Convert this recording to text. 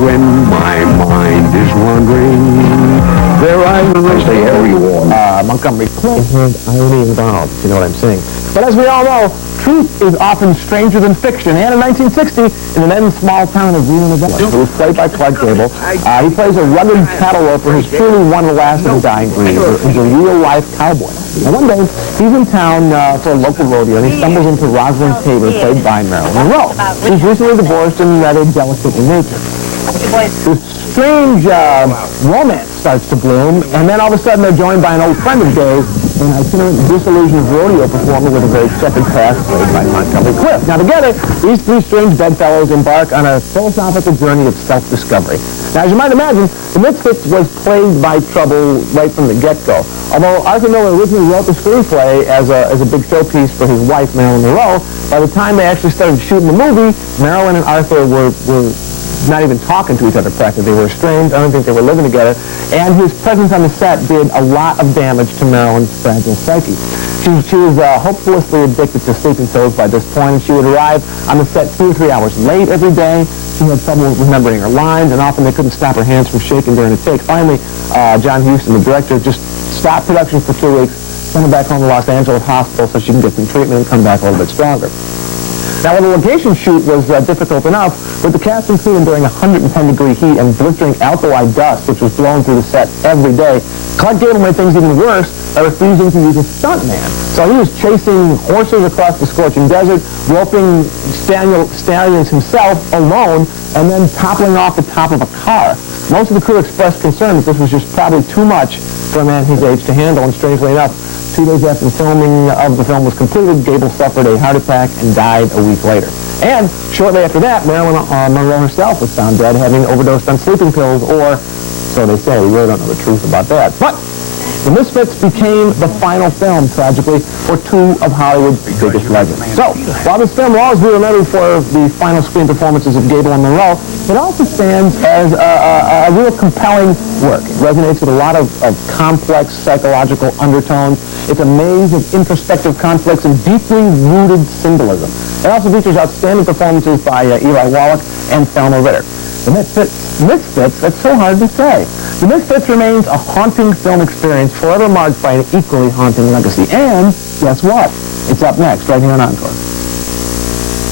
when my mind is wandering, there I say every one. Montgomery Clint and irony involved, you know what I'm saying. But as we all know, truth is often stranger than fiction. And in 1960, in the then small town of Reno, Nevada, who was played by Gable, he plays a rugged cattle roper who's truly one of the last of the dying breed. He's a real-life cowboy. And one day, he's in town for a local rodeo, and he stumbles into Rosalind Tabor, played by Marilyn Monroe. She's recently divorced and rather delicate in nature. This strange romance starts to bloom, and then all of a sudden they're joined by an old friend of theirs, an itinerant disillusioned rodeo performer with a very checkered past, played by Montgomery Clift. Now together, these three strange bedfellows embark on a philosophical journey of self-discovery. Now, as you might imagine, the Misfits was plagued by trouble right from the get-go. Although Arthur Miller originally wrote the screenplay as a big showpiece for his wife, Marilyn Monroe, by the time they actually started shooting the movie, Marilyn and Arthur were not even talking to each other practically. They were estranged. I don't think they were living together. And his presence on the set did a lot of damage to Marilyn's fragile psyche. She was hopelessly addicted to sleeping pills by this point, and she would arrive on the set 2 or 3 hours late every day. She had trouble remembering her lines, and often they couldn't stop her hands from shaking during a take. Finally, John Huston, the director, just stopped production for 2 weeks, sent her back home to Los Angeles Hospital so she can get some treatment and come back a little bit stronger. Now, when the location shoot was difficult enough, with the cast and crew enduring 110-degree heat and blistering alkali dust, which was blowing through the set every day, Gable made things even worse by refusing to use a stuntman. So he was chasing horses across the scorching desert, roping stallions himself alone, and then toppling off the top of a car. Most of the crew expressed concern that this was just probably too much for a man his age to handle, and strangely enough, 2 days after the filming of the film was completed, Gable suffered a heart attack and died a week later. And shortly after that, Marilyn Monroe herself was found dead, having overdosed on sleeping pills, or so they say. We really don't know the truth about that. But the Misfits became the final film, tragically, for 2 of Hollywood's biggest legends. So, while this film will always be remembered for the final screen performances of Gable and Monroe, it also stands as a real compelling work. It resonates with a lot of complex psychological undertones. It's a maze of introspective conflicts and deeply rooted symbolism. It also features outstanding performances by Eli Wallach and Thelma Ritter. The Misfits, that's so hard to say. The Misfits remains a haunting film experience, forever marked by an equally haunting legacy. And guess what? It's up next, right here on Encore.